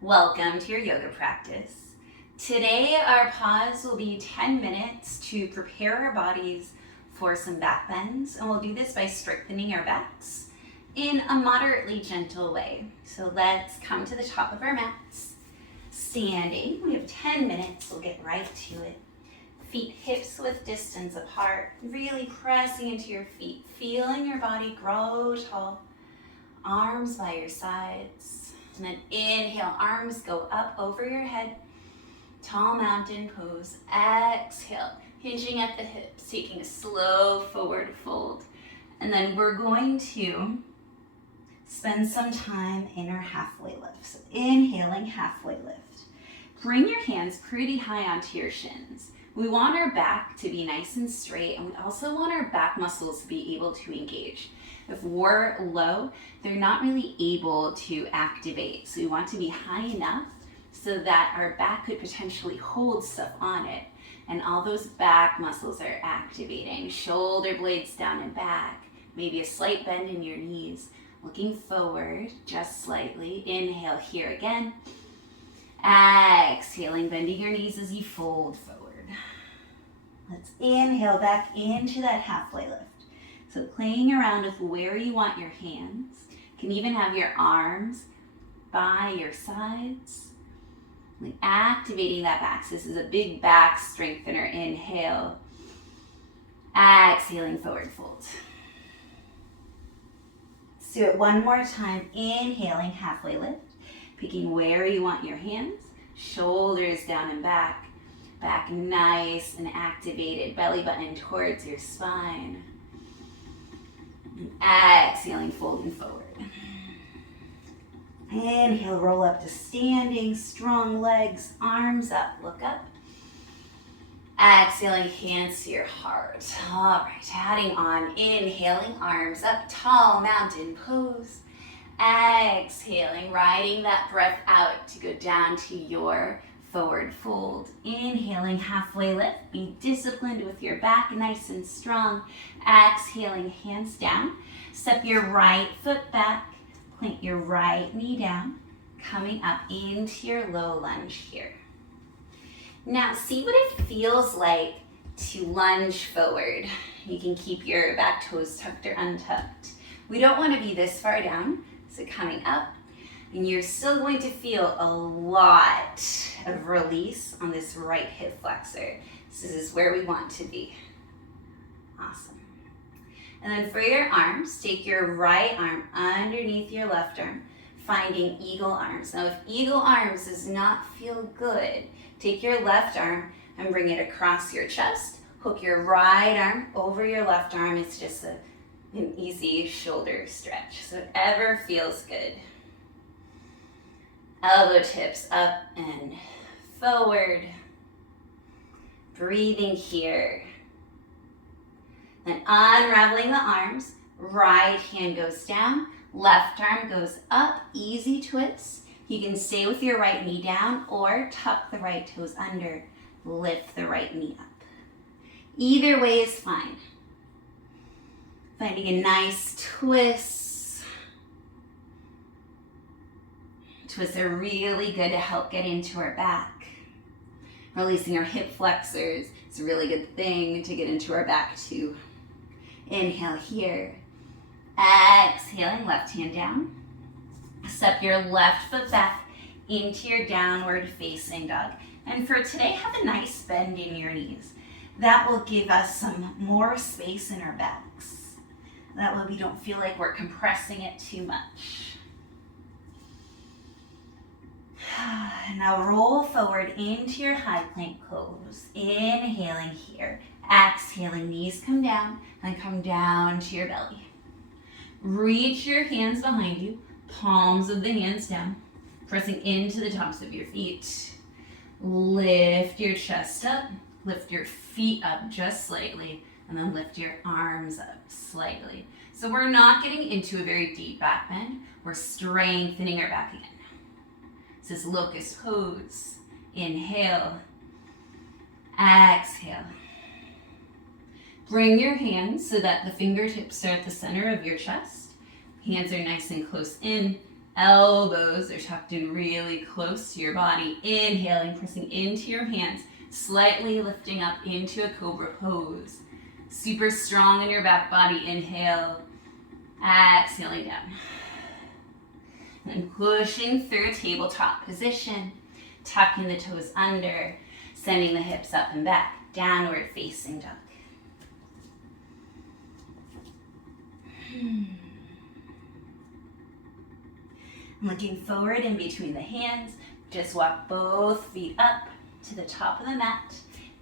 Welcome to your yoga practice. Today our pause will be 10 minutes to prepare our bodies for some back bends, and we'll do this by strengthening our backs in a moderately gentle way. So let's come to the top of our mats. Standing, we have 10 minutes, we'll get right to it. Feet hips width distance apart, really pressing into your feet, feeling your body grow tall. Arms by your sides. And then inhale, arms go up over your head. Tall mountain pose. Exhale, hinging at the hips, taking a slow forward fold. And then we're going to spend some time in our halfway lift. So inhaling, halfway lift. Bring your hands pretty high onto your shins. We want our back to be nice and straight, and we also want our back muscles to be able to engage. If we're low, they're not really able to activate. So we want to be high enough so that our back could potentially hold stuff on it. And all those back muscles are activating. Shoulder blades down and back. Maybe a slight bend in your knees. Looking forward just slightly. Inhale here again. Exhaling, bending your knees as you fold forward. Let's inhale back into that halfway lift. So playing around with where you want your hands. You can even have your arms by your sides. Like activating that back. So this is a big back strengthener. Inhale. Exhaling, forward fold. Let's do it one more time. Inhaling, halfway lift. Picking where you want your hands. Shoulders down and back. Back nice and activated. Belly button towards your spine. Exhaling, folding forward. Inhale, roll up to standing, strong legs, arms up, look up. Exhaling, hands to your heart. All right, adding on, inhaling, arms up, tall mountain pose. Exhaling, riding that breath out to go down to your forward fold. Inhaling, halfway lift. Be disciplined with your back, nice and strong. Exhaling, hands down. Step your right foot back. Plant your right knee down. Coming up into your low lunge here. Now, see what it feels like to lunge forward. You can keep your back toes tucked or untucked. We don't want to be this far down, so coming up. And you're still going to feel a lot of release on this right hip flexor. So this is where we want to be. Awesome. And then for your arms, take your right arm underneath your left arm, finding eagle arms. Now if eagle arms does not feel good, take your left arm and bring it across your chest. Hook your right arm over your left arm. It's just an easy shoulder stretch. So whatever feels good. Elbow tips up and forward. Breathing here. Then unraveling the arms. Right hand goes down. Left arm goes up. Easy twist. You can stay with your right knee down or tuck the right toes under. Lift the right knee up. Either way is fine. Finding a nice twist. Twists are really good to help get into our back. Releasing our hip flexors. It's a really good thing to get into our back too. Inhale here. Exhaling, left hand down. Step your left foot back into your downward facing dog. And for today, have a nice bend in your knees. That will give us some more space in our backs. That way we don't feel like we're compressing it too much. Now roll forward into your high plank pose. Inhaling here. Exhaling, knees come down and come down to your belly. Reach your hands behind you, palms of the hands down, pressing into the tops of your feet. Lift your chest up, lift your feet up just slightly, and then lift your arms up slightly. So we're not getting into a very deep back bend. We're strengthening our back again. This is locust pose. Inhale. Exhale. Bring your hands so that the fingertips are at the center of your chest. Hands are nice and close in. Elbows are tucked in really close to your body. Inhaling, pressing into your hands, slightly lifting up into a cobra pose. Super strong in your back body. Inhale, exhaling down. And pushing through a tabletop position, tucking the toes under, sending the hips up and back, downward facing dog. Looking forward in between the hands, just walk both feet up to the top of the mat.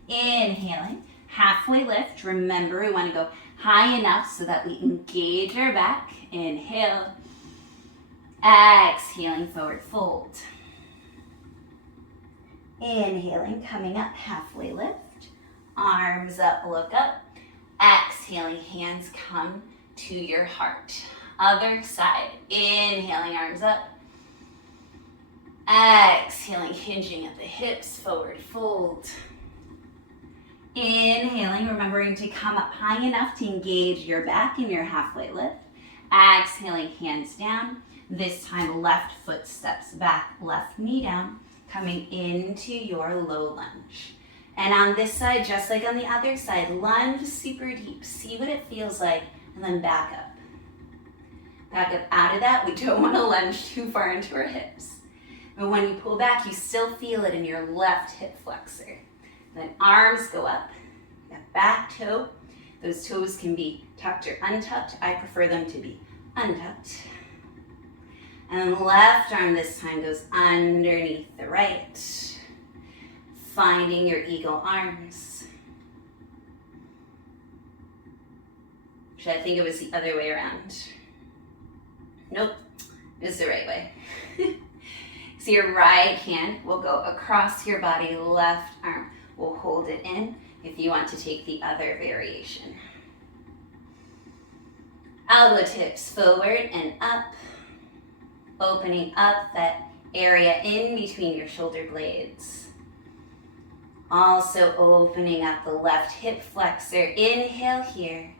Inhaling, halfway lift. Remember, we want to go high enough so that we engage our back. Inhale, exhaling, forward fold. Inhaling, coming up, halfway lift. Arms up, look up. Exhaling, hands come to your heart. Other side. Inhaling, arms up. Exhaling, hinging at the hips, forward fold. Inhaling, remembering to come up high enough to engage your back in your halfway lift. Exhaling, hands down. This time, left foot steps back, left knee down, coming into your low lunge. And on this side, just like on the other side, lunge super deep. See what it feels like, and then back up. Back up out of that. We don't want to lunge too far into our hips. But when you pull back, you still feel it in your left hip flexor. Then arms go up, that back toe. Those toes can be tucked or untucked. I prefer them to be untucked. And then left arm this time goes underneath the right. Finding your eagle arms. Should I think it was the other way around? Nope, it was the right way. So your right hand will go across your body, left arm will hold it in if you want to take the other variation. Elbow tips forward and up, opening up that area in between your shoulder blades. Also opening up the left hip flexor. Inhale here.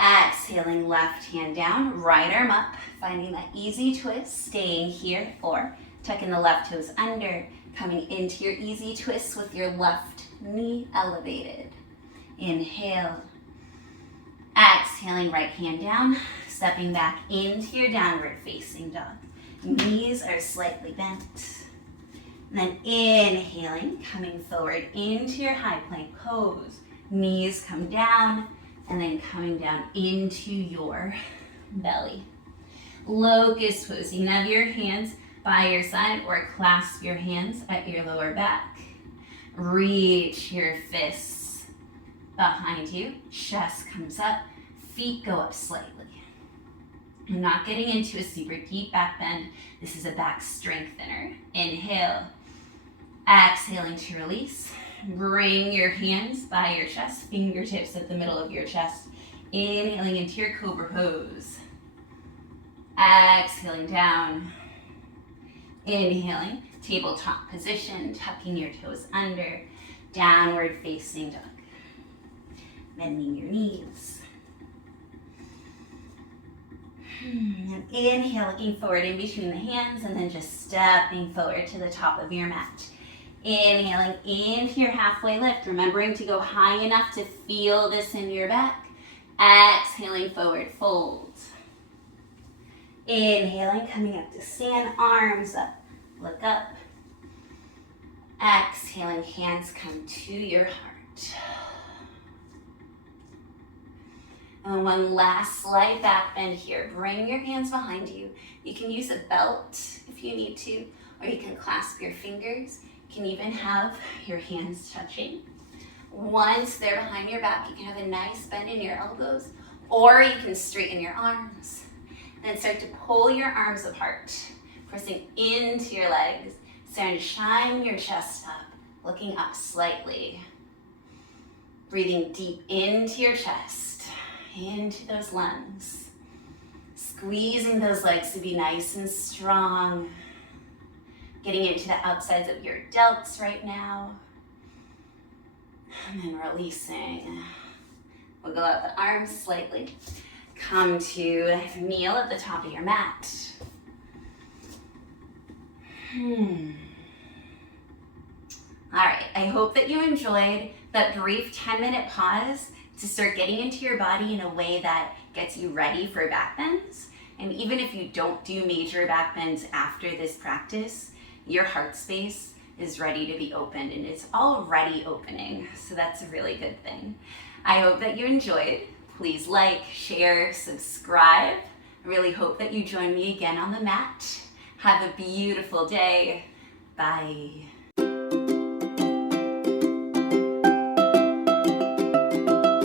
Exhaling, left hand down, right arm up, finding that easy twist, staying here, or tucking the left toes under, coming into your easy twist with your left knee elevated. Inhale. Exhaling, right hand down, stepping back into your downward facing dog. Knees are slightly bent. And then inhaling, coming forward into your high plank pose. Knees come down, and then coming down into your belly. Locust pose. You can have your hands by your side or clasp your hands at your lower back. Reach your fists behind you. Chest comes up. Feet go up slightly. I'm not getting into a super deep back bend. This is a back strengthener. Inhale. Exhaling to release. Bring your hands by your chest, fingertips at the middle of your chest. Inhaling into your cobra pose. Exhaling down. Inhaling, tabletop position, tucking your toes under, downward facing dog. Bending your knees. And inhale, looking forward in between the hands, and then just stepping forward to the top of your mat. Inhaling into your halfway lift, remembering to go high enough to feel this in your back. Exhaling, forward fold. Inhaling, coming up to stand, arms up, look up. Exhaling, hands come to your heart. And one last slight back bend here. Bring your hands behind you. You can use a belt if you need to, or you can clasp your fingers. You can even have your hands touching. Once they're behind your back, you can have a nice bend in your elbows, or you can straighten your arms. Then start to pull your arms apart, pressing into your legs, starting to shine your chest up, looking up slightly. Breathing deep into your chest, into those lungs. Squeezing those legs to be nice and strong. Getting into the outsides of your delts right now. And then releasing. We'll go out the arms slightly. Come to kneel at the top of your mat. All right, I hope that you enjoyed that brief 10-minute pause to start getting into your body in a way that gets you ready for back bends. And even if you don't do major back bends after this practice, your heart space is ready to be opened, and it's already opening. So that's a really good thing. I hope that you enjoyed. Please like, share, subscribe. I really hope that you join me again on the mat. Have a beautiful day. Bye.